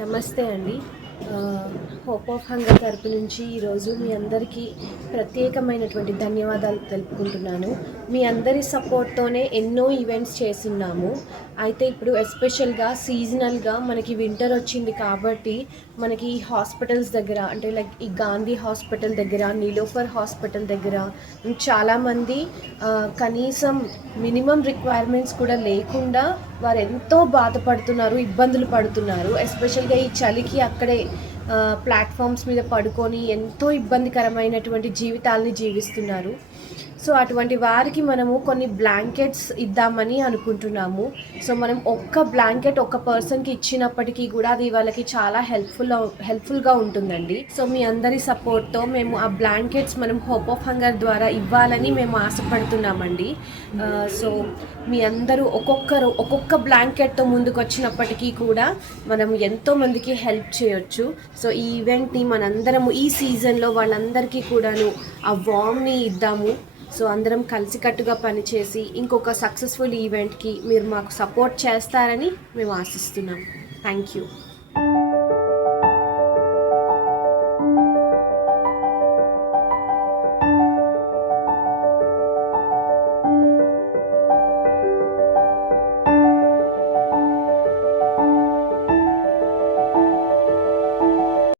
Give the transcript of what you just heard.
నమస్తే అండి. Hope of hunger తరపు నుంచి ఈరోజు మీ అందరికీ ప్రత్యేకమైనటువంటి ధన్యవాదాలు తెలుపుకుంటున్నాను. మీ అందరి సపోర్ట్తోనే ఎన్నో ఈవెంట్స్ చేస్తున్నాము. అయితే ఇప్పుడు ఎస్పెషల్గా సీజనల్గా మనకి వింటర్ వచ్చింది కాబట్టి మనకి హాస్పిటల్స్ దగ్గర అంటే లైక్ ఈ గాంధీ హాస్పిటల్ దగ్గర, నీలోఫర్ హాస్పిటల్ దగ్గర చాలామంది కనీసం మినిమం రిక్వైర్మెంట్స్ కూడా లేకుండా వారు ఎంతో బాధపడుతున్నారు, ఇబ్బందులు పడుతున్నారు. ఎస్పెషల్గా ఈ చలికి అక్కడే ప్లాట్ఫామ్స్ మీద పడుకొని ఎంతో ఇబ్బందికరమైనటువంటి జీవితాలని జీవిస్తున్నారు. సో అటువంటి వారికి మనము కొన్ని బ్లాంకెట్స్ ఇద్దామని అనుకుంటున్నాము. సో మనం ఒక్క బ్లాంకెట్ ఒక పర్సన్కి ఇచ్చినప్పటికీ కూడా అది వాళ్ళకి చాలా హెల్ప్ఫుల్గా ఉంటుందండి. సో మీ అందరి సపోర్ట్తో మేము ఆ బ్లాంకెట్స్ మనం హోప్ ఆఫ్ హంగర్ ద్వారా ఇవ్వాలని మేము ఆశపడుతున్నామండి. సో మీ అందరూ ఒక్కొక్క బ్లాంకెట్తో ముందుకు వచ్చినప్పటికీ కూడా మనం ఎంతోమందికి హెల్ప్ చేయొచ్చు. సో ఈ ఈవెంట్ని మనందరము ఈ సీజన్లో వాళ్ళందరికీ కూడాను ఆ వామ్ని ఇద్దాము. సో అందరం కలిసికట్టుగా పనిచేసి ఇంకొక సక్సెస్ఫుల్ ఈవెంట్కి మీరు మాకు సపోర్ట్ చేస్తారని మేము ఆశిస్తున్నాం. Thank you.